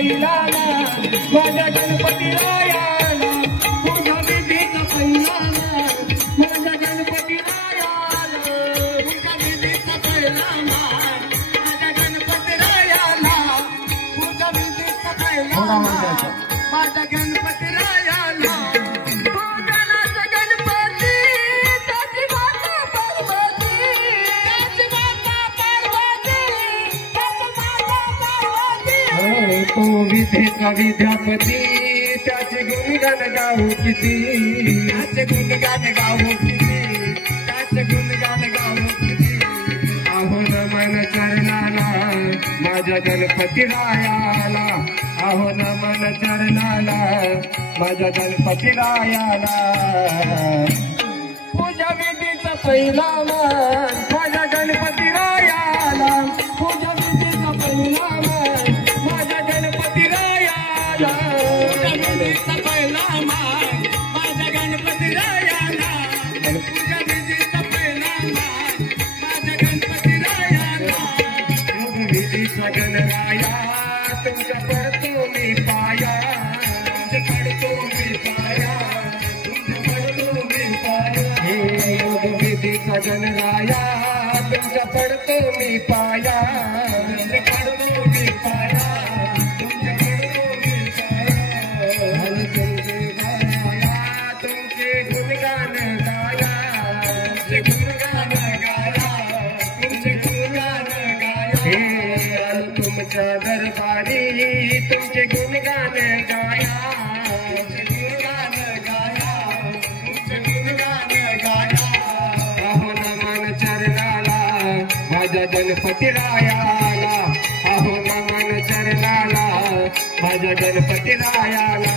पहिला मान माझ्या गणपती रायाला पूजा विधीचा पहिला मान माझ्या गणपती रायाला पूजा विधीचा पहिला मान माझ्या गणपती रायाला पूजा विधीचा पहिला मान माझ्या गणपती रायाला तो विधेचा विद्यापती त्याचे गुणगान गाऊ किती त्याचे गुणगान गाऊ किती त्याचे गुणगान गाऊ किती आहो नमन चरणाला माझ्या गणपती रायाला आहो नमन चरणाला माझ्या गणपती रायाला पूजा विधीचा पहिला मान माझ्या गणपती रायाला पूजा विधीचा पहिला मान माझ्या गणपती रायाला पूजा विधीचा पहिला मान माझ्या गणपती रायाला पूजा विधीचा पहिला मान माझ्या गणपती रायाला विधीचा गणराया तुमच्या पडतो मी पाया तुमच्या पडतो मी पाया तुमच्या पडतो मी पाया हे योग विधीचा गणराया तुमच्या पडतो मी पाया तुमच्या पडतो मी पाया तुमच्या पडतो मी पाया तुमचे गाया तुमचे गुणगान गाया तुमचे गुणगान गाया तुमचे गुणगान गाया हे तुमच्या दरबारी तुमचे गुणगान गाया तुमचे गुणगान गाया तुमचे गुणगान गाया आहो नमन चरणाला माझ्या गणपती रायाला आहो नमन चरणाला माझ्या गणपती रायाला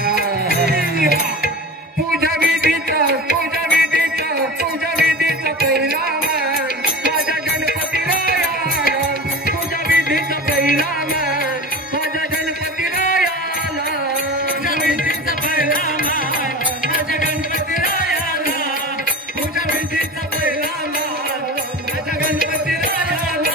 पूजा विधीचा पूजा विधीचा पूजा विधीचा पहिला मान माझ्या गणपती रायाला पूजा विधीचा पहिला मान माझ्या गणपती रायाला पूजा विधीचा पहिला मान माझ्या गणपती रायाला पूजा विधीचा पहिला मान माझ्या गणपती रायाला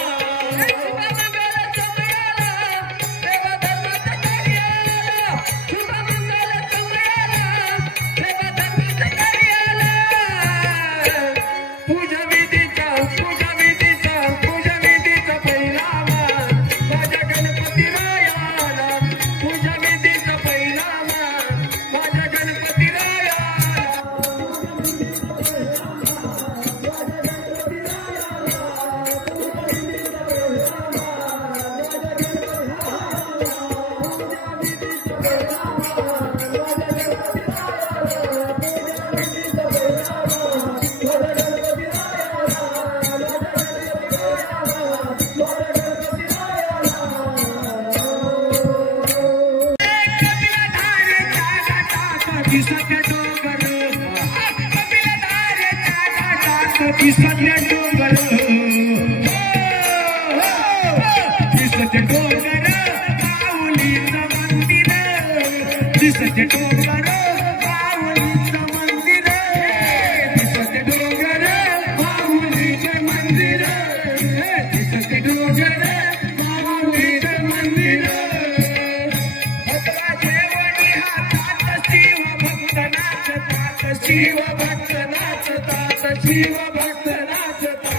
पूजा विधीचा पूजा विधीचा पूजा विधीचा पहिला मान माझ्या गणपती रायाला पूजा विधीचा पहिला मान माझ्या गणपती रायाला सत्य डोंगर सत्य डोंगर सत्य डोंगर माऊलीचं मंदिर सत्य डोंगर माऊलीचं मंदिर सत्य डोंगर माऊलीचं मंदिर सत्य डोंगर माऊलीचं मंदिर शिव भक्त नाचतात शिव भक्त नाचतात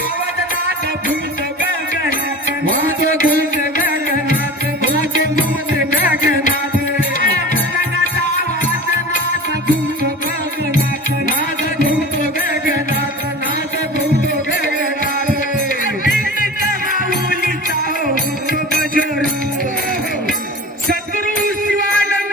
आवाज नाच भूत गगनात वाद भूत गगनात वाद भूत गगनात आवाज नाच भूत गगनात नाच भूत गगनात नाच भूत गगनात माऊलीचा हो गजर सद्गुरु शिवानंद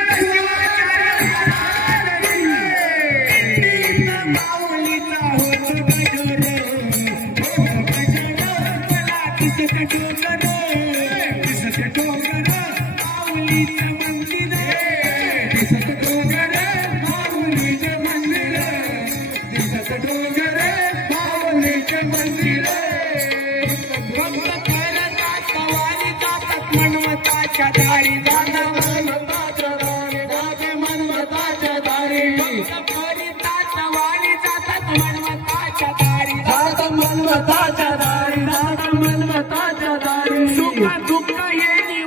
मनमताच्या दारी दादा मनमताच्या दारी दादा मनमताच्या दारी भक्तपरिताच्या वारी जातात मनमताच्या दारी दादा मनमताच्या दारी दादा मनमताच्या दारी सुख दुःख येणी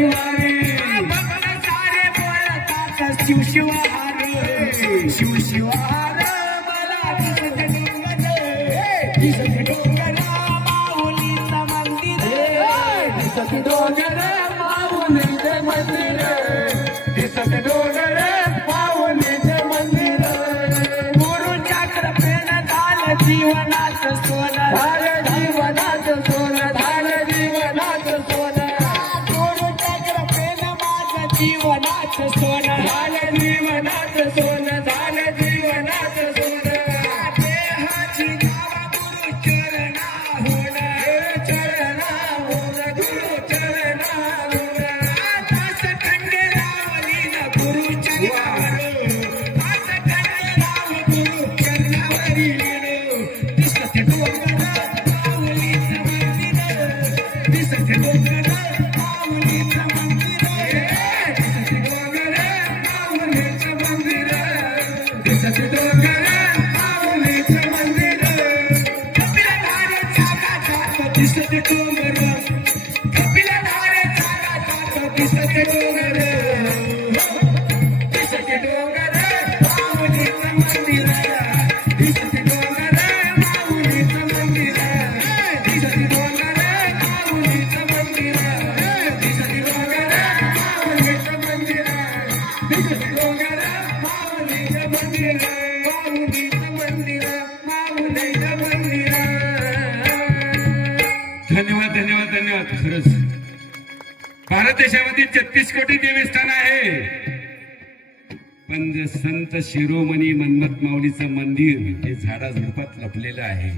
रविवारी भक्त सारे बोलतात शिवशिवार शिवशिवार मला दिसत डोंगर माऊलीचं मंदिर दिसत डोंगर माऊलीचं मंदिर दिसत डोंगर माऊलीचं मंदिर गुरुच्या कृपेनं झालं जीवनाचं सोनं झालं जीवनाचं सोनं झालं जीवनाचं सोनं गुरुच्या कृपेनं माझं जीवनाचं सोनं झालं जीवनाचं सोनं झालं जीवनाचं सोनं देहाची नावा गुरु चरणाहून गुरु चरणाहून दास खंडे लावली ना गुरु चरणावर दास खंडे लाव गुरु चरणावरी दिसत डोंगर माऊलीचं मंदिर दिसत डोंगर माऊलीचं मंदिर दिसत डोंगर माऊलीचं मंदिर दिसत डोंगर माऊलीचं मंदिर कपिलधारेचा घाटात दिसत डोंगर कपिलधारेचा घाटात दिसत डोंगर दिसत डोंगर माऊलीचं मंदिर दिसत डोंगर माऊलीचं मंदिर दिसत डोंगर माऊलीचं मंदिर दिसत डोंगर माऊलीचं मंदिर दिसत डोंगर माऊलीचं मंदिर माऊलीचं मंदिर माऊलीचं मंदिर. धन्यवाद धन्यवाद धन्यवाद. खरंच भारत देशामध्ये 33 कोटी देवस्थान आहे, पण जे संत शिरोमणी मन्मथ माऊलीचं मंदिर हे झाडाझुडपात लपलेलं आहे.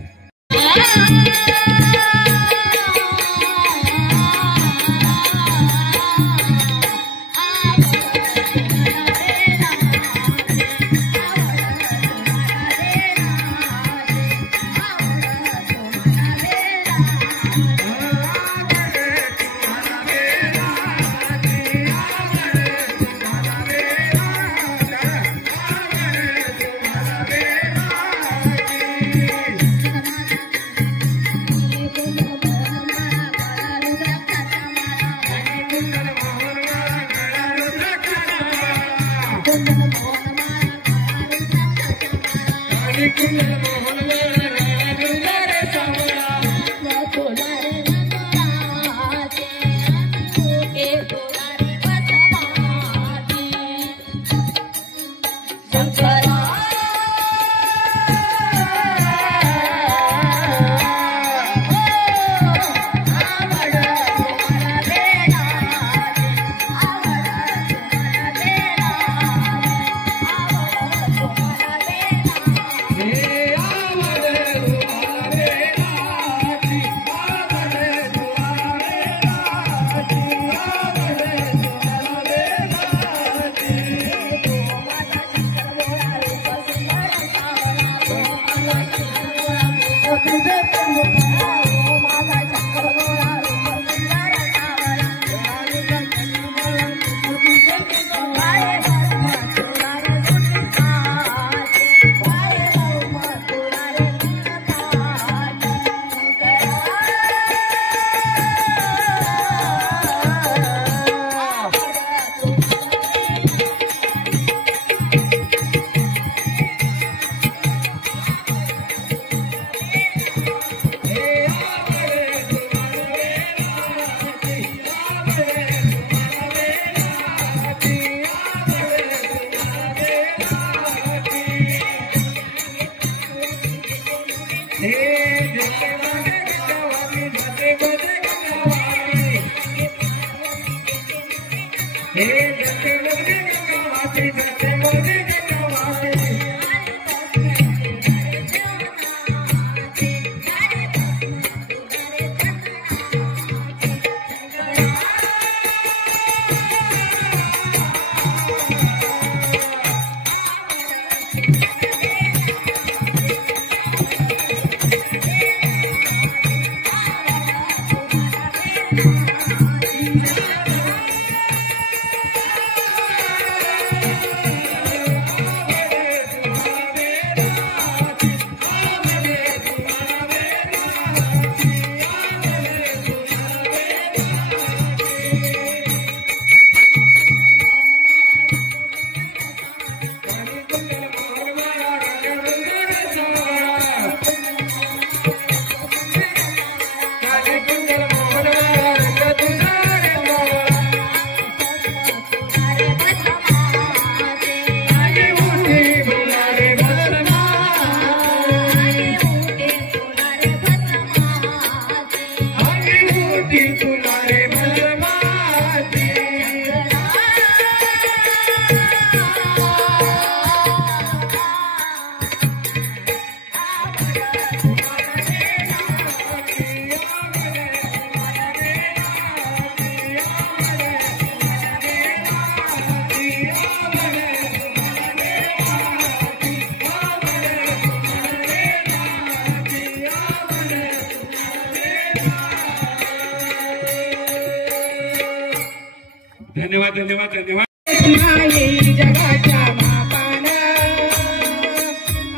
धन्यवाद धन्यवाद धन्यवाद. नाही जगाच्या मापानं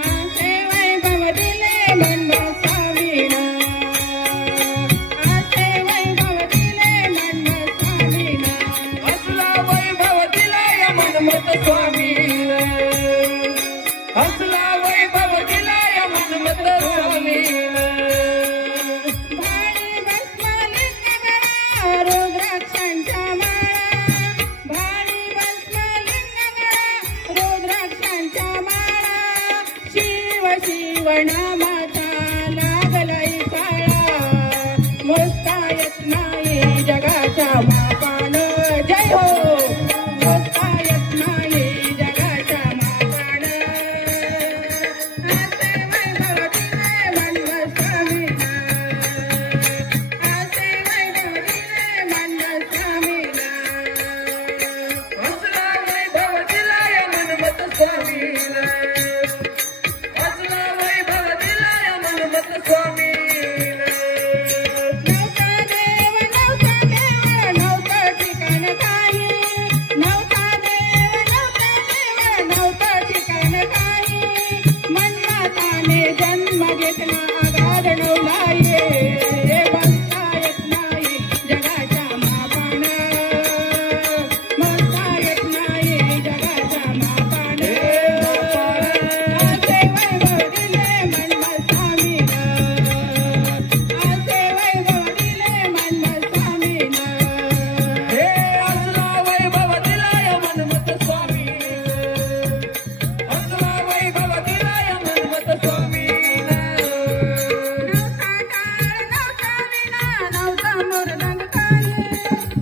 असे वैभव दिले मनमस्वामीनं, असे वैभव दिले मनमस्वामीनं, असला वैभव दिलाय मनमत स्वामीनं, असला वैभव दिलाय मनमत स्वामीनं. भाळी भस्मलिंग गळा रुद्राक्षांच्या माळा, भाळी भस्मलिंग गळा रुद्राक्षांच्या माळा, शिव शिव नामाचा लागलाय काळा, मोजता येत नाही जगाच्या मापानं. जय हो. मोजता येत नाही जगाच्या मापानं, असे वैभव दिले मनमस्वामीनं, असे वैभव दिले मनमस्वामीनं. असला वैभव दिलाय मनमत स्वामीनं, असला वैभव दिलाय मनमत स्वामीनं. नव्हता देव नव्हतं ठिकाण काही, नव्हता देव नव्हतं ठिकाण काही, मनमाताने जन्म घेतला अगाध नवलाये, बसता येत नाही जगाच्या मापानं, बसता येत नाही जगाच्या मापानं. असे वैभव दिले मनमस्वामीनं, असे वैभव दिले मनमस्वामीनं. हे असला वैभव दिलाय मनमत स्वामीनं, असला वैभव दिलाय मनमत स्वामीनं. नव्हता काळ नव्हता विना नव्हता मृदंग काही,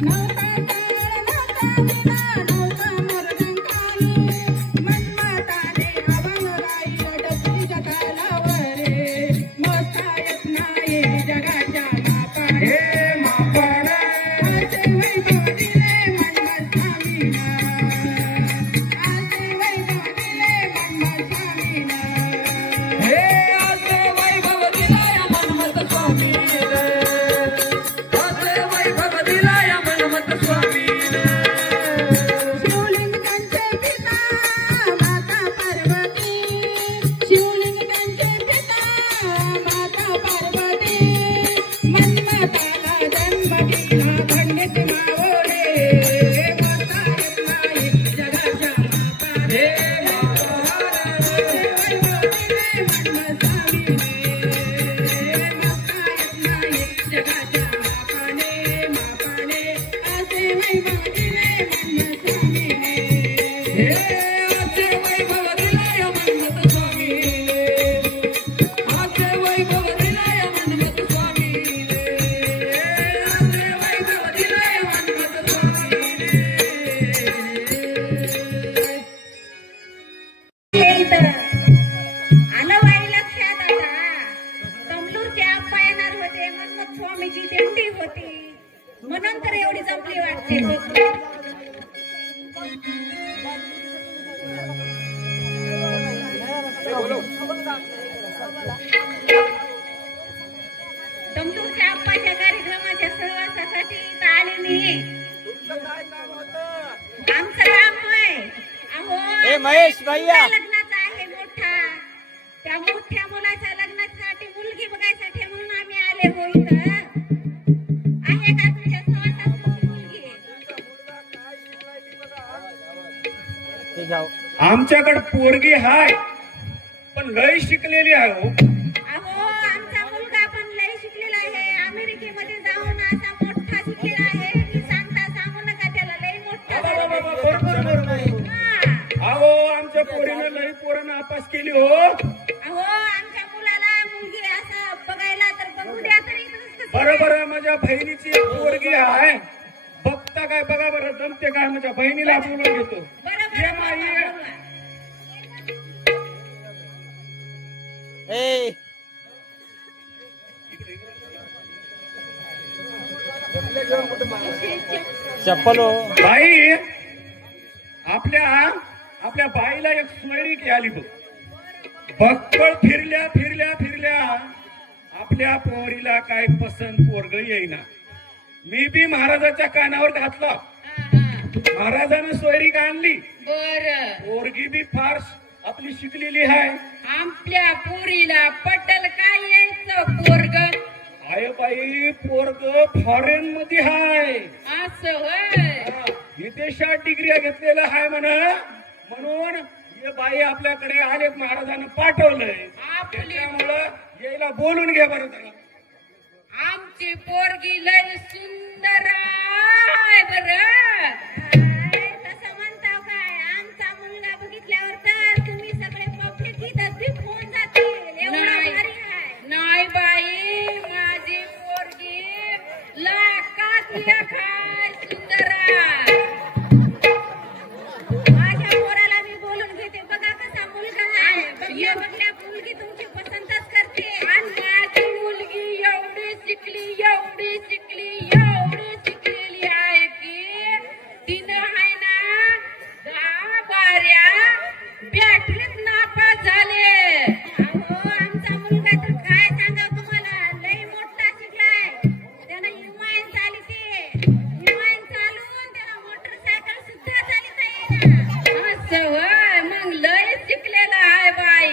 नव्हता काळ नव्हता विना नव्हता मृदंग काही, मनमाताने अभंग गाईल डबलीच्या तालावरे, मोजता येत नाही जगाच्या मापाने. हे मापानं असे वैभव दिले मनमस्वामीनं, असे वैभव दिले मनमस्वामीनं. हे असे वैभव दिलाय मनमत स्वामीनं, असे वैभव दिलाय मनमत स्वामीनं. शिवलिंग त्यांचे पिता माता पार्वती, शिवलिंग त्यांचे पिता माता पार्वती, मनमताला जन्म दिला खंडित मावळे, मोजता येत नाही जगाच्या मापाने. हे मापानं असे वैभव दिले मनमस्वामीने, मोजता येत नाही जगाच्या मापाने, मापाने. असे वैभव दिले मनमस्वामीने. हे असे वैभव दिलाय मनमत स्वामीनं, असे वैभव दिलाय मनमत स्वामीनं, असे वैभव दिलाय मनमत स्वामीनं. आलं बाई लक्षात आता, कमलूरचे आप्पा येणार होते, मनमत स्वामीची दिंडी होती, म्हणून तर एवढी जमली वाटते. कमलूरच्या आप्पाच्या कार्यक्रमाच्या सहवासासाठी इथं आले मी. आमचं काम होय, अहो महेश भैया. मुलगा लग्नाचा आहे मोठा, त्या मोठ्या मुलाच्या लग्नासाठी मुलगी बघायसाठी म्हणून आम्ही आले हो इथं. आहे का तुमच्या सहवासात कोणती मुलगी? आमच्याकडे पोरगी हाय पण लय शिकलेली आहे हो. अहो आमचा मुलगा पण लय शिकलेला आहे, अमेरिकेमध्ये जाऊन असा मोठा शिकलेला आहे की सांगता सांगू नका त्याला, लय मोठा बरोबर. हा. अहो आमच्या पोरीनं लई पोरं नापास केली हो. अहो आमच्या मुलाला मुलगी असं बघायला तर बघू द्या तरी नुसतं बरोबर. माझ्या बहिणीची एक पोरगी आहे, बघता काय बघा बरं, जमते काय माझ्या बहिणीला बोलून घेतो. बरोबर ये आहे, माई, ये. बरोबर. ए चप्पल हो. बाई आपल्या आपल्या बाईला एक सोयरी आली बघ. बक्कळ फिरल्या फिरल्या फिरल्या आपल्या पोरीला काय पसंत पोरग येईना. मी बी महाराजाच्या कानावर घातला. महाराजानं सोयरीक आणली. बर पोरगी बी फार आपली शिकलेली आहे. आपल्या पुरीला पटल काय यायचं पोरग आय बाई पोरग फॉरेन मध्ये हाय. असं होय. विदेशात डिग्री घेतलेलं आहे म्हणून हे बाई आपल्याकडे आलेत. महाराजानं पाठवलंय. त्यामुळं यायला बोलून घे बरं जरा. आमची पोरगी लय सुंदर आहे बरं. तसं म्हणताव काय? आमचा मुलगा बघितल्यावर तर तुम्ही सगळे पब्लिक इथं दिप होऊन जातील. एवढा नाही. भारी आहे. नाही बाई माझी पोरगी लाखात लाख आहे, सुंदर आहे. माझ्या पोराला मी बोलून घेते. बघा कसा मुलगा आहे. बघल्या मुलगी तुमची पसंतच करते. आणि माझी मुलगी एवढी शिकली शिकलेली आहे की तिनं आहे ना 10-12 बॅटरीत नापास झाले. अहो आमचा मुलगा तर काय सांगाव तुम्हाला, लई मोठा शिकलाय. त्यानं विमान चालते. विमान चालवून त्याला मोटरसायकल सुद्धा चालवता येईना. असं होय. मग लय शिकलेला आहे बाई.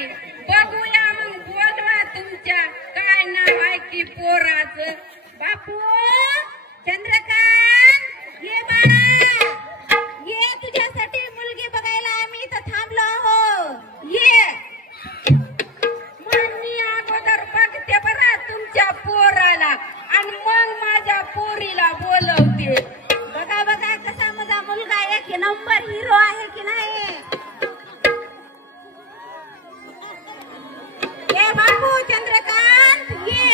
बघूया मग बोलवा तुमच्या काय नाव आहे की पोराचं. बापू चंद्रकांत ये बाळा ये, तुझ्यासाठी मुलगी बघायला आम्ही इथं थांबलो आहो. ये मग मी अगोदर बघते बरं तुमच्या पोराला आणि मग माझ्या पोरीला बोलवते. बघा बघा कसा माझा मुलगा एक नंबर हिरो आहे की नाही. ये बापू चंद्रकांत ये.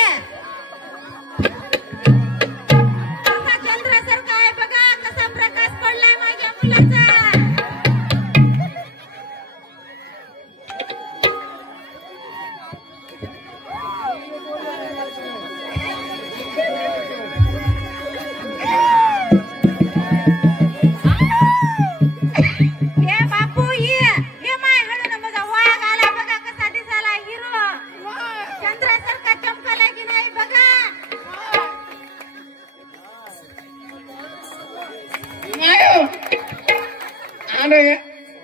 कसा चंद्रासारखा आहे बघा, कसा प्रकाश पडलाय माझ्या मुलाचा. ये बापू ये माय हळून बघा वाघ आला बघा कसा दिसायला हिरो. चंद्रासारखा चमकाला की नाही बघा. आलो ये.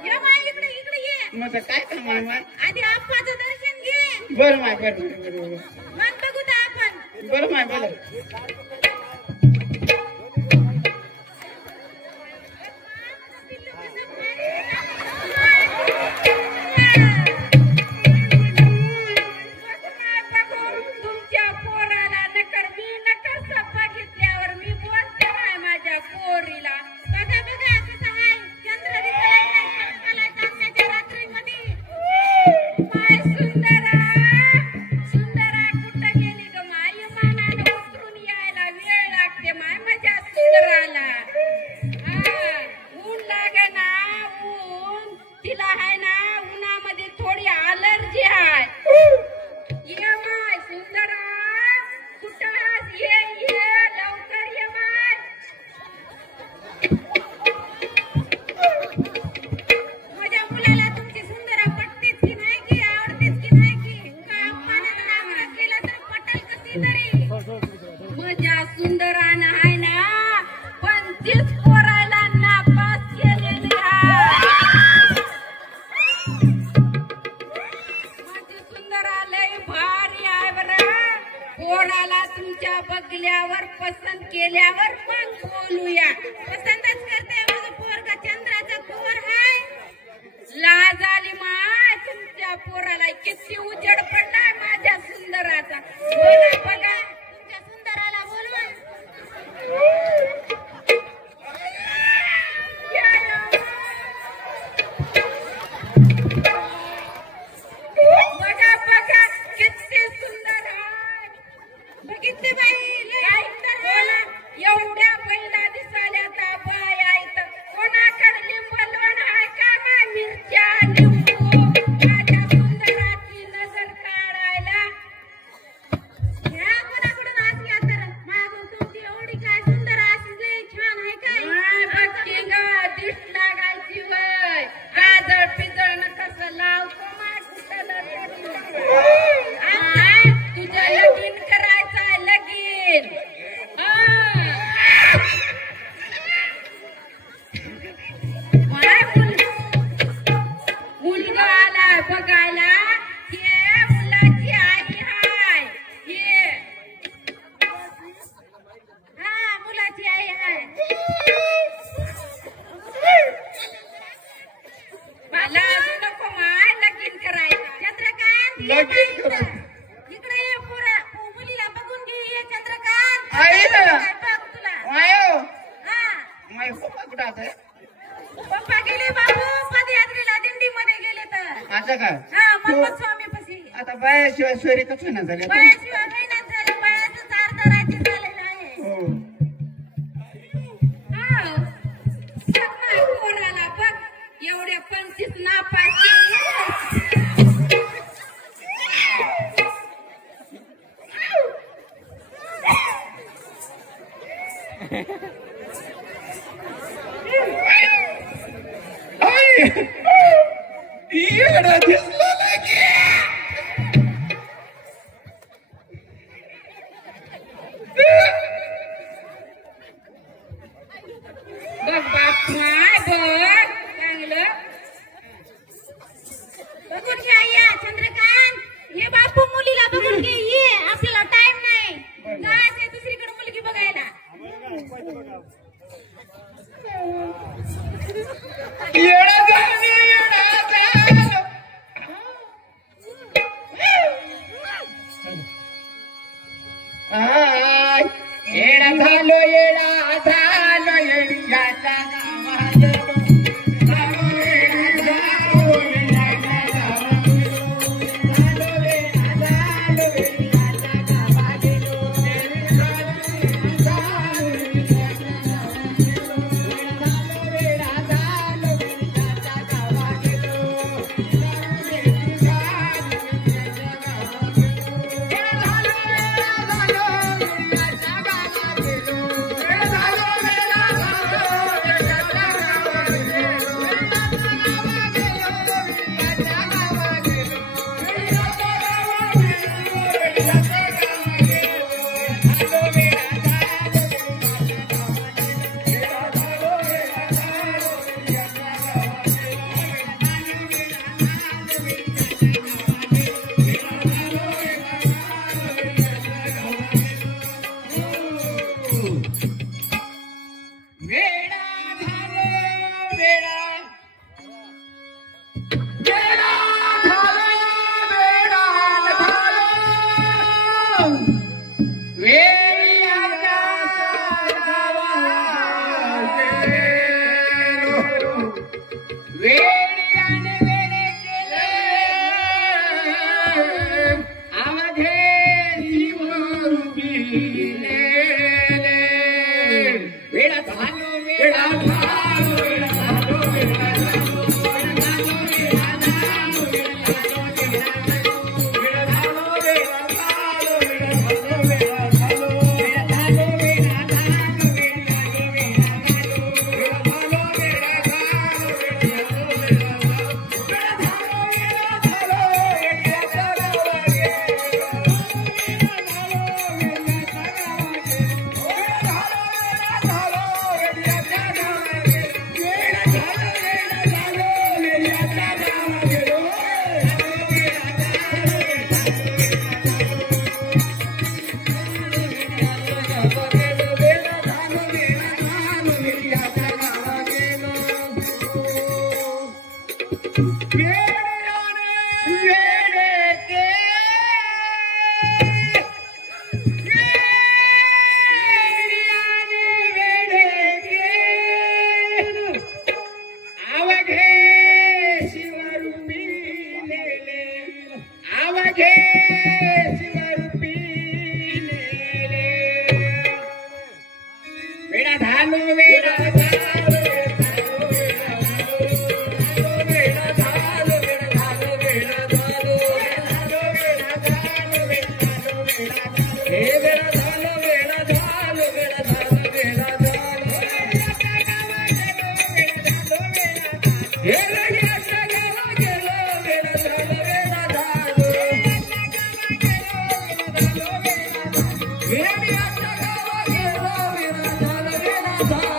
ये माय इकडे ये. माझं काय काम आहे माय? आधी आप्पाचं दर्शन घे, बरं माय बरं मग बघू तर आपण. बरं माय बरं. तुमच्या पोराला नकर बघितल्यावर मी बोलते बाय माझ्या पोरीला. बघा बघा कसं आहे चंद्र दिसायला नाही, चमकाला चांदण्याच्या रात्रीमध्ये. माय सुंदरा कुठं गेली ग माई? मानानं उतरून यायला मुलगा आलाय बघायला. हे मुलाची आई हाय. हे हा मुलाची आई हाय. मला अजून नको माय लगीन करायला. चंद्रकांत लगीन करायचं. इकडे ये पोरा मुलीला बघून घे. ये चंद्रकांत आई ना. काय बघ तुला. आयो हा माय पप्पा कुठं आहे पप्पा गेले बाबू पदयात्रेला दिंडीमध्ये गेले तर. असं का हा मग स्वामी पशी आता बायाशिवाय सोयरी कसं ना झाले बायाशिवाय महिन्यात झाले. बायाचं चार दराचे झालेलं आहे. हो हा सगळा कोण आला बघ. एवढ्या 25 नापास केली. येडा दिसला लागे. बघ बाप माय बघ चांगलं बघून घ्या. या चंद्रकांत ये बापू मुलीला बघून घे. ये आपल्याला टाइम नाही. जायचंय दुसरीकडे मुलगी बघायला. येडा झाली, येडा झालं. आय, येडा झालो येडा झालो येड्याच्या गावात गेलो. झालो येडा झालो येड्याच्या गावात गेलो. झालो येडा झालो येड्याच्या गावात गेलो. झालो येडा झालो येड्याच्या गावात गेलो. वेड्याच्या गावात गेलो, वेडा झालो, वेडा झालो.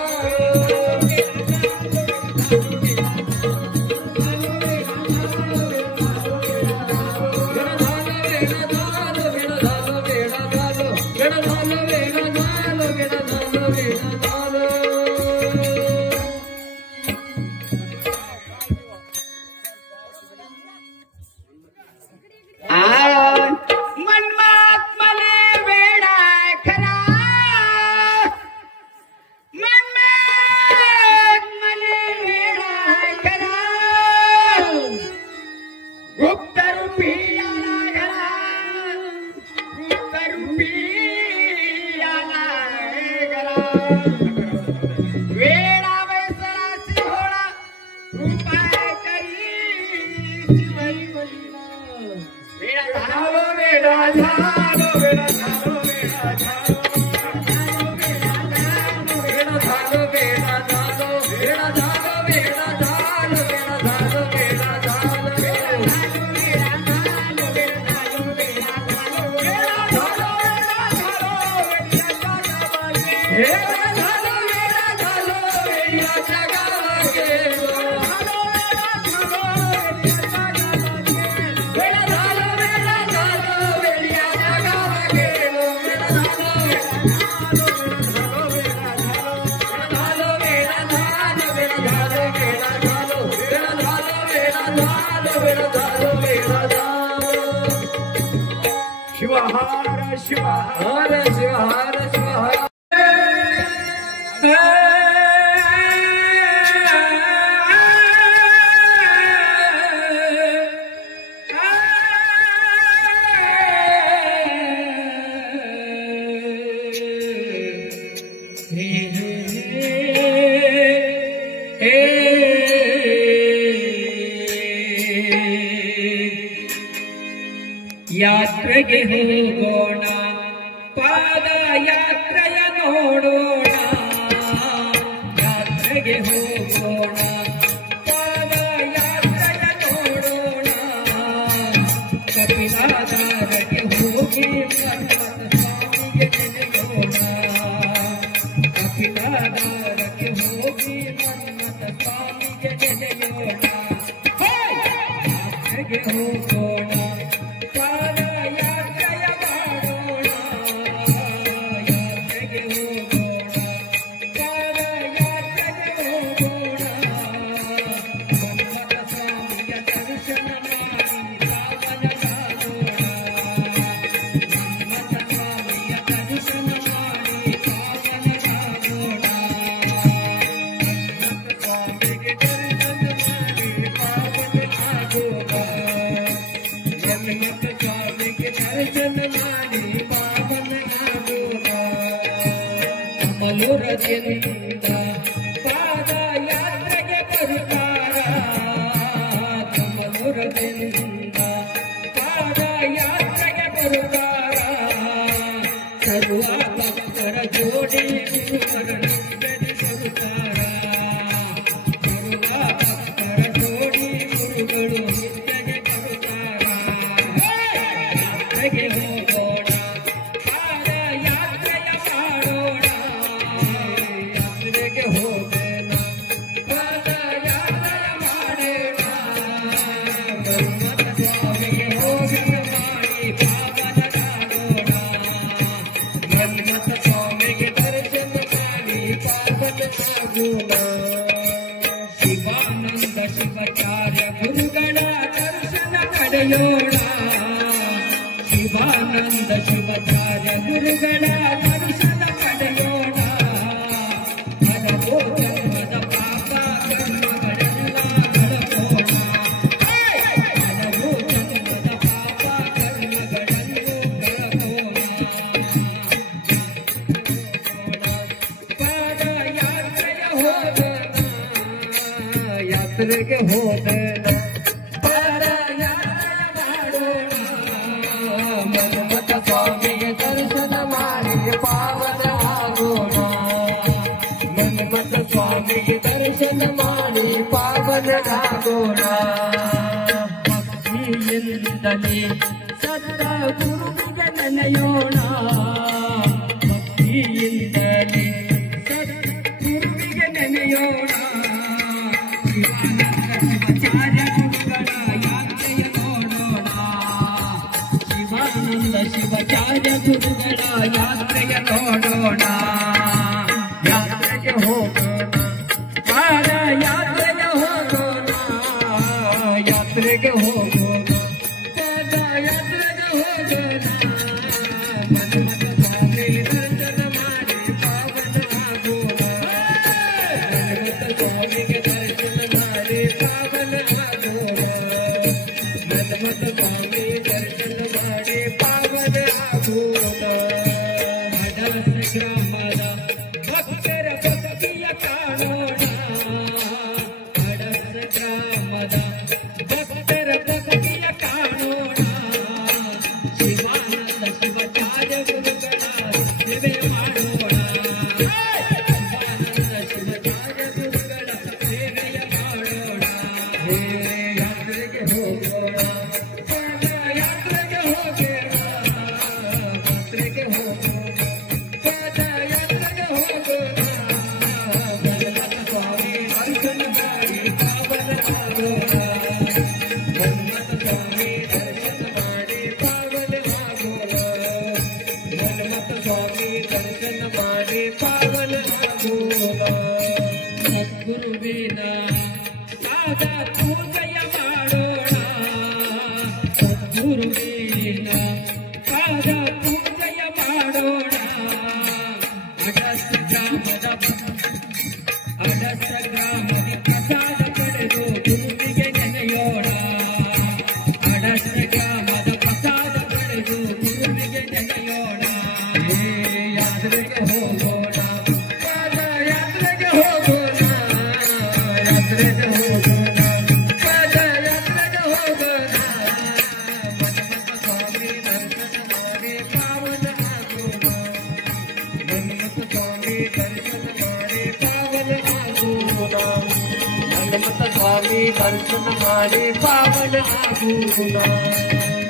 शिवहार शिवहार शिवहार शिवहार ಯಾತ್ರೆಗೆ ಹೋಗೋಣ ಪಾದಯಾತ್ರೆಯ ನೋಡೋಣ ಯಾತ್ರೆಗೆ ಹೋಗೋಣ ಪಾದಯಾತ್ರೆಯ ನೋಡೋಣ ಕಪಿಲಾಧಾರಕ್ಕೆ ಹೋಗಿ ಮನ್ಮಥ ಸ್ವಾಮಿಗೆ ನೆನೆಯೋಣ ಕಪಿಲಾಧಾರಕ್ಕೆ ಹೋಗಿ ಮನ್ಮಥ ಸ್ವಾಮಿಗೆ ನೆನೆಯೋಣ ಯಾತ್ರೆಗೆ ಹೋಗೋಣ ಪಾದಯಾತ್ರೆಯ ಮಾಡೋಣ ಯಾತ್ರೆಗೆ ಹೋಗೋಣ ಪಾದಯಾತ್ರೆಗೆ ಹೋಗೋಣ ಮನ್ಮಥ ಸ್ವಾಮಿಯ ದರ್ಶನ ಮಾಡಿ ಪಾವನರಾಗೋಣ ಮನ್ಮಥ ಸ್ವಾಮಿಯ ದರ್ಶನ ಮಾಡಿ ಪಾವನರಾಗೋಣ ಮನ್ಮಥ ಸ್ವಾಮಿಗೆ ದರ್ಶನ ಮಾಡಿ ಪಾವನರಾಗೋಣ ಮನ್ಮಥ ಸ್ವಾಮಿಗೆ ದರ್ಶನ ಮಾಡಿ ಪಾವನರಾಗೋಣ ಅಮಲುರದಿಂದ ಪಾದಯಾತ್ರೆಗೆ ಬರುತ್ತಾರ ಕಮಲುರದಿಂದ ಪಾದಯಾತ್ರೆಗೆ ಬರುತ್ತಾರ ಸರ್ವ ಭಕ್ತರ ಜೋಡಿ ಗುರುವರನಿಂದಲೇ ಬರುತ್ತಾರ ಸರ್ವ ಭಕ್ತರ ಜೋಡಿ ಗುರುಗಳು ನಿತ್ಯಗೆ ಬರುತ್ತಾರ ಯಾತ್ರೆಗೆ ಹೋಗೋಣ ಪಾದಯಾತ್ರೆಯ ಮಾಡೋಣ ಯಾತ್ರೆಗೆ ಹೋಗೋಣ ಪಾದಯಾತ್ರೆಯ ಮಾಡೋಣ ಮನ್ಮಥ ಸ್ವಾಮಿಗೆ ಹೋಗನ ಮಾಡಿ ಪಾವನರಾಗೋಣ ಮನ್ಮಥ ಸ್ವಾಮಿಗೆ ದರ್ಶನ ಮಾಡಿ ಪಾವನರಾಗೋಣ ಶಿವಾನಂದ ಶಿವಾಚಾರ್ಯ ಗುರುಗಳ ದರ್ಶನ ಪಡೆಯೋಣ ಶಿವಾನಂದ ಶಿವಾಚಾರ್ಯ ಗುರುಗಳ ದರ್ಶನ ಪಡೆಯೋಣ ಹಲವು ಜನ್ಮದ ಪಾಪ ಕರ್ಮಗಳೆಲ್ಲ ಕಳಕೋಣ ಹಲವು ಜನ್ಮದ ಪಾಪ ಕರ್ಮಗಳನ್ನು ಕಳಕೋಣ ಪಾದಯಾತ್ರೆಯ ಹೋಗೋಣ ಯಾತ್ರೆಗೆ ಹೋಗೋಣ ಪಾದಯಾತ್ರೆಯ ಮಾಡೋಣ ಮನ್ಮಥ ಸ್ವಾಮಿಗೆ ದರ್ಶನ ಮಾಡಿ ಪಾವನ ಆಗೋಣ ಮನ್ಮಥ ಸ್ವಾಮಿಗೆ ದರ್ಶನ ಮಾಡಿ ಪಾವನರಾಗೋಣ ಭಕ್ತಿಯಿಂದಲೇ ಸತ್ತ ಗುರುವಿಗೆ ನೆನೆಯೋಣ ಭಕ್ತಿಯಿಂದಲೇ ಸತ್ತ ಗುರುವಿಗೆ ನೆನೆಯೋಣ ಶಿವಾನಂದ ಶಿವಾಚಾರ್ಯ ಗುರುಗಳ ಯಾತ್ರೆಯ ನೋಡೋಣ ಯಾತ್ರೆಗೆ ಹೋಗೋಣ ಪಾದಯಾತ್ರೆಗೆ ಹೋಗೋಣ ಯಾತ್ರೆಗೆ ಹೋಗೋಣ ಪಾದಯಾತ್ರೆಗೆ ಹೋಗೋಣ ಮನ್ಮಥ ಸ್ವಾಮಿ ದರ್ಶನ ಮಾಡಿ ಪಾವನರಾಗೋಣ ಮನ್ಮಥ ಸ್ವಾಮಿಗೆ ದರ್ಶನ ಮಾಡಿ ಪಾವನರಾಗೋಣ ಮನ್ಮಥ ಸ್ವಾಮಿ ದರ್ಶನ ಮಾಡಿ ಪಾವನರಾಗೋಣ ಹಡಸ ಗ್ರಾಮದ ಭಕ್ತರ ಭಕ್ತಿಯ ಕಾಣೋಣ ಹಡಸ ಗ್ರಾಮದ ಭಕ್ತರ ಭಕ್ತಿ ಪಾದ ಪೂಜೆಯ ಮಾಡೋಣ ಸದ್ಗುರುವಿನ ಪಾದ ಪೂಜೆಯ ಮಾಡೋಣ ಅಡಸ ಗ್ರಾಮದ ಪ್ರಸಾದ ಪಡೆದು ಗುರುವಿಗೆ ನೆನೆಯೋಣ ಅಡಸ ಗ್ರಾಮದ ಪ್ರಸಾದ ಪಡೆದು ಗುರುವಿಗೆ ನೆನೆಯೋಣ ಯಾತ್ರೆಗೆ ಹೋಗೋಣ ಪಾದಯಾತ್ರೆಗೆ ಹೋಗೋಣ ಯಾತ್ರೆಗೆ ಹೋಗೋಣ ಪಾದಯಾತ್ರೆಗೆ ಹೋಗೋಣ ಮನ್ಮಥ ಸ್ವಾಮಿ ದರ್ಶನ ಮಾಡಿ ಪಾವನ ಆಗೋಣ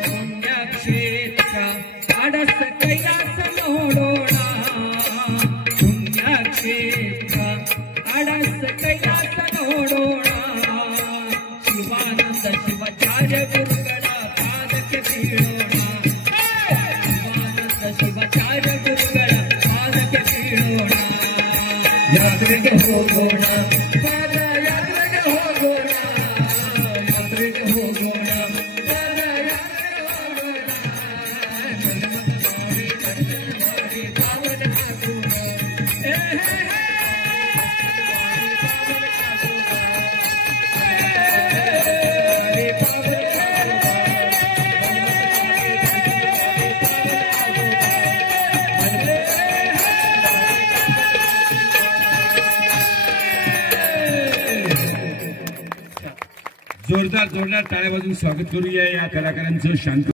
ಪುಣ್ಯಕ್ಷೇತ್ರ ಅಡಸ ಕೈಲಾಸ ನೋಡೋಣ ಪುಣ್ಯಕ್ಷೇತ್ರ ಅಡಸ ಕೈಲಾಸ ನೋಡೋಣ ಶಿವಾನಂದ ಶಿವಾಚಾರ್ಯ ಗುರುಗಳ ಪಾದಕ್ಕೆ ಬೀಳೋಣ ಶಿವಾನಂದ ಶಿವಾಚಾರ್ಯ ಗುರುಗಳ ಪಾದಕ್ಕೆ ಬೀಳೋಣ ಯಾತ್ರೆಗೆ ಹೋಗೋಣ ಪಾದಯಾತ್ರೆಗೆ ಹೋಗೋಣ ಯಾತ್ರೆಗೆ ಹೋಗೋಣ ಪಾದಯಾತ್ರೆಗೆ ಹೋಗೋಣ ಮನ್ಮಥ ಸ್ವಾಮಿ ದರ್ಶನ ಮಾಡಿ ಪಾವನ ಆಗೋಣ जोरदार जोरदार टाळ्या वाजवून स्वागत करूया या कलाकारांचं. शांत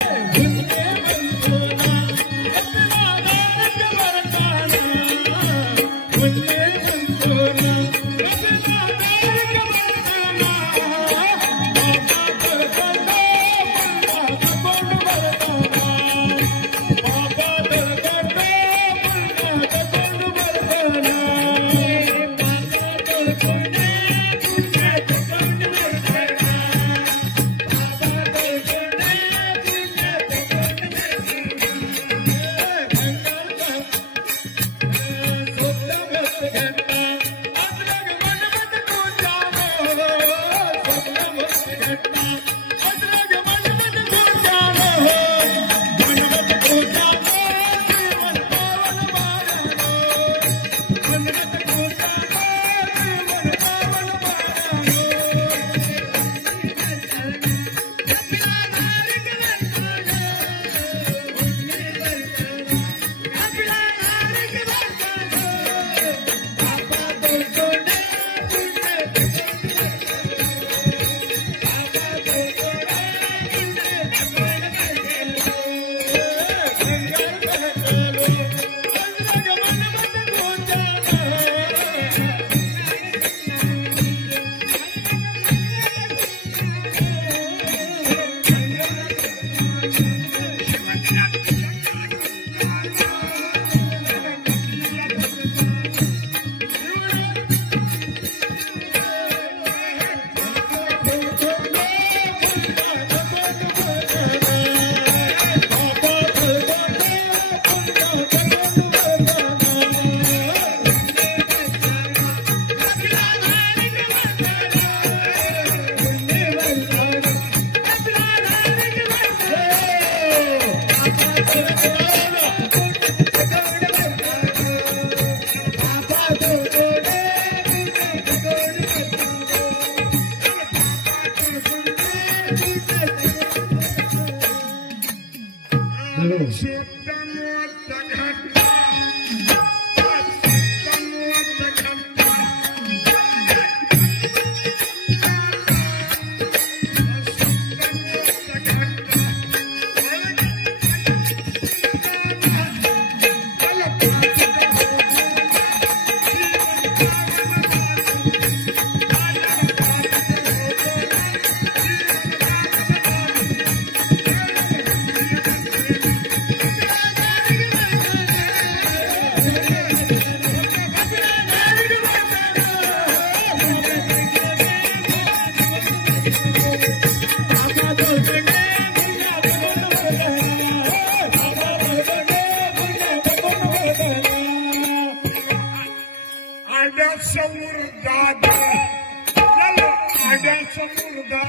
वाड्याचा मुलगा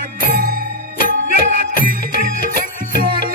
याला तीन बंधन.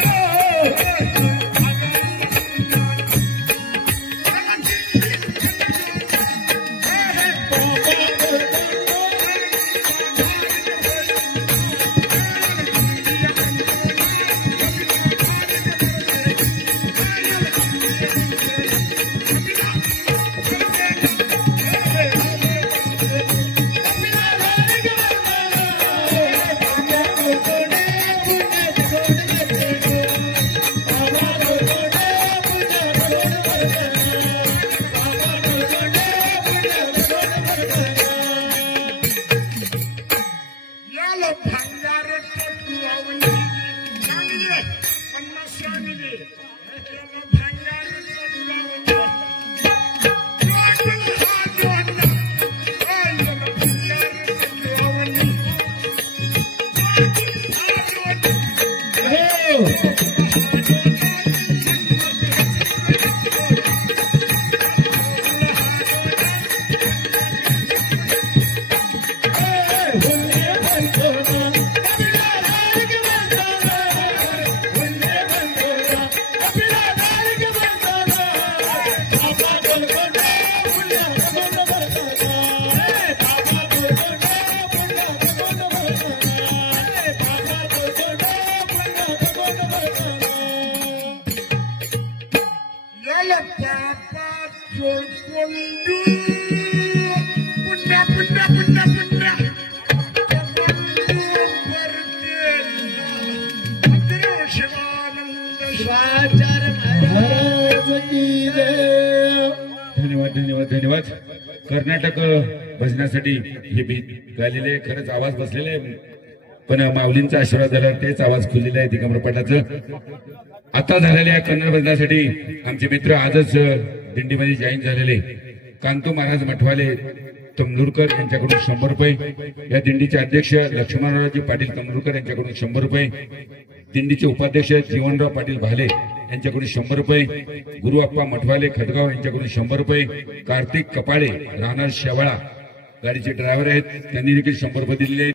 धन्यवाद धन्यवाद. कर्नाटक भजनासाठी हे गीत गायलेले खरंच आवाज बसलेले आहे, पण माऊलींचा आशीर्वाद झाला तेच आवाज खुललेला आहे दिगंबरपटाचं. आता झालेल्या कन्नड भजनासाठी आमचे मित्र आजच दिंडीमध्ये जॉईन झालेले कांतो महाराज मठवाले तमनूरकर यांच्याकडून 100 रुपये, या दिंडीचे अध्यक्ष लक्ष्मणरावजी पाटील तमनूरकर यांच्याकडून 100 रुपये, दिंडीचे उपाध्यक्ष जीवनराव पाटील भाले यांच्याकडून 100 रुपये, गुरुअप्पा मठवाले खदगाव यांच्याकडून 100 रुपये, कार्तिक कपाळे राहणार शेवाळा गाडीचे ड्रायव्हर आहेत त्यांनी देखील 100 रुपये दिलेले.